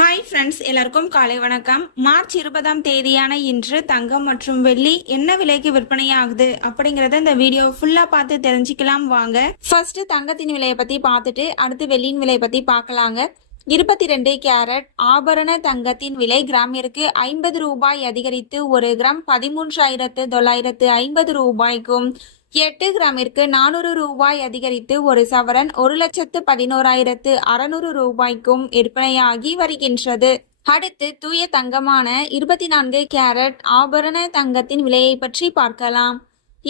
Hi friends, எல்லாருக்கும் காலை வணக்கம். மார்ச் 20ஆம் தேதியான இன்று தங்கம் மற்றும் வெள்ளி என்ன விலைக்கு விற்பனையாகுது அப்படிங்கறத இந்த வீடியோ ஃபுல்லா பார்த்து தெரிஞ்சுக்கலாம் வாங்க. ஃபர்ஸ்ட் தங்கத்தின் விலையை பத்தி பார்த்துட்டு அடுத்து வெள்ளியின் விலையை பத்தி பார்க்கலாங்க. 22 கேரட் ஆபரண தங்கத்தின் விலை கிராமிற்கு 50 ரூபாய் அதிகரித்து 1 கிராம் 13,950 ரூபாய்க்கும், 8 கிராமிற்கு 400 ரூபாய் அதிகரித்து 1 சவரன் 1,11,600 ரூபாய்க்கும் விற்பனையாகி வருகின்றது. அடுத்து தூய தங்கமான 24 கேரட் ஆபரண தங்கத்தின் விலையை பற்றி பார்க்கலாம்.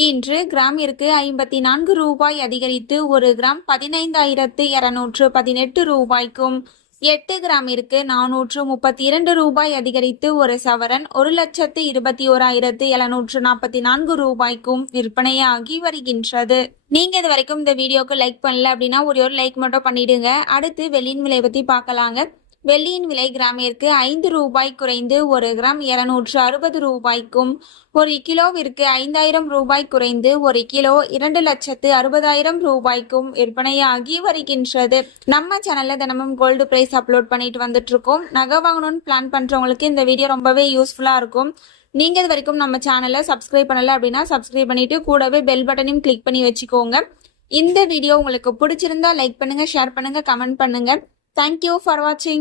இன்று கிராமிற்கு 54 ரூபாய் அதிகரித்து 1 கிராம் 15,218 ரூபாய்க்கும், 8 கிராமிற்கு 432 ரூபாய் அதிகரித்து 1 சவரன் 1,21,744 ரூபாய்க்கும் விற்பனையாகி வருகின்றது. நீங்க இது வரைக்கும் இந்த வீடியோக்கு லைக் பண்ணல அப்படின்னா ஒரு லைக் மட்டும் பண்ணிடுங்க. அடுத்து வெள்ளியின் விலை பத்தி பார்க்கலாங்க. வெள்ளியின் விலை கிராமிற்கு 5 ரூபாய் குறைந்து 1 கிராம் 260 ரூபாய்க்கும், 1 கிலோவிற்கு 5,000 ரூபாய் குறைந்து 1 கிலோ 2,60,000 ரூபாய்க்கும் விற்பனையாகி வருகின்றது. நம்ம சேனல்ல தினமும் கோல்டு பிரைஸ் அப்லோட் பண்ணிட்டு வந்துட்டு இருக்கோம். நகை வாங்கணும்னு பிளான் பண்றவங்களுக்கு இந்த வீடியோ ரொம்பவே யூஸ்ஃபுல்லா இருக்கும். நீங்க இது வரைக்கும் நம்ம சேனலை சப்ஸ்கிரைப் பண்ணல அப்படின்னா சப்ஸ்கிரைப் பண்ணிட்டு கூடவே பெல் பட்டனையும் கிளிக் பண்ணி வச்சுக்கோங்க. இந்த வீடியோ உங்களுக்கு பிடிச்சிருந்தா லைக் பண்ணுங்க, ஷேர் பண்ணுங்க, கமெண்ட் பண்ணுங்க. Thank you for watching.